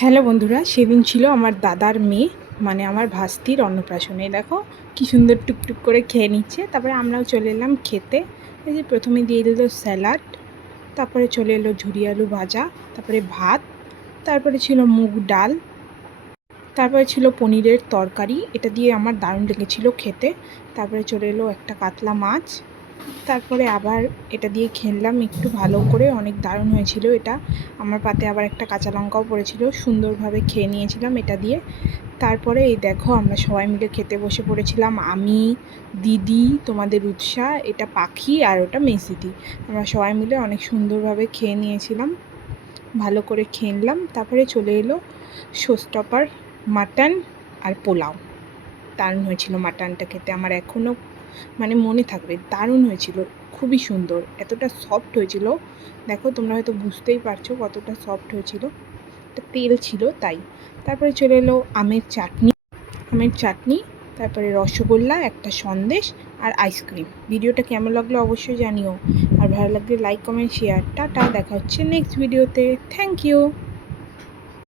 Hello বন্ধুরা, সেদিন ছিল আমার দাদার মেয়ে মানে আমার ভাস্তির অন্নপ্রাশন। এই দেখো কি সুন্দর টুকটুক করে খেয়ে নিচ্ছে। তারপরে আমরাও চলে এলাম খেতে। এই যে প্রথমে দিয়ে দিল স্যালাড, তারপরে চলে এলো ঝুরি আলু ভাজা, তারপরে ভাত, তারপরে ছিল মুগ ডাল, তারপরে ছিল পনিরের তরকারি। এটা দিয়ে আমার দারুণ লেগেছিল খেতে। তারপরে চলে এলো একটা কাতলা মাছ, তারপরে আবার এটা দিয়ে খেলাম একটু ভালো করে, অনেক দারুণ হয়েছিল এটা। আমার পাতে আবার একটা কাঁচা লঙ্কাও পড়েছিল, সুন্দরভাবে খেয়ে নিয়েছিলাম এটা দিয়ে। তারপরে এই দেখো আমরা সবাই মিলে খেতে বসে পড়েছিলাম, আমি, দিদি, তোমাদের উৎসা, এটা পাখি আর ওটা মেসিদি। আমরা সবাই মিলে অনেক সুন্দরভাবে খেয়ে নিয়েছিলাম, ভালো করে খেয়ে নিলাম। তারপরে চলে এলো শোস্টপার মাটন আর পোলাও। দারুণ হয়েছিল মাটনটা খেতে, আমার এখনও মানে মনে থাকবে, দারুণ হয়েছিল, খুবই সুন্দর, এতটা সফট হয়েছিল। দেখো তোমরা হয়তো বুঝতেই পারছো কতটা সফট হয়েছিল, একটা তেল ছিল তাই। তারপরে চলে এলো আমের চাটনি, তারপরে রসগোল্লা, একটা সন্দেশ আর আইসক্রিম। ভিডিওটা কেমন লাগলো অবশ্যই জানিও, আর ভালো লাগলে লাইক কমেন্ট শেয়ার। টাটা, দেখা হচ্ছে নেক্সট ভিডিওতে। Thank you.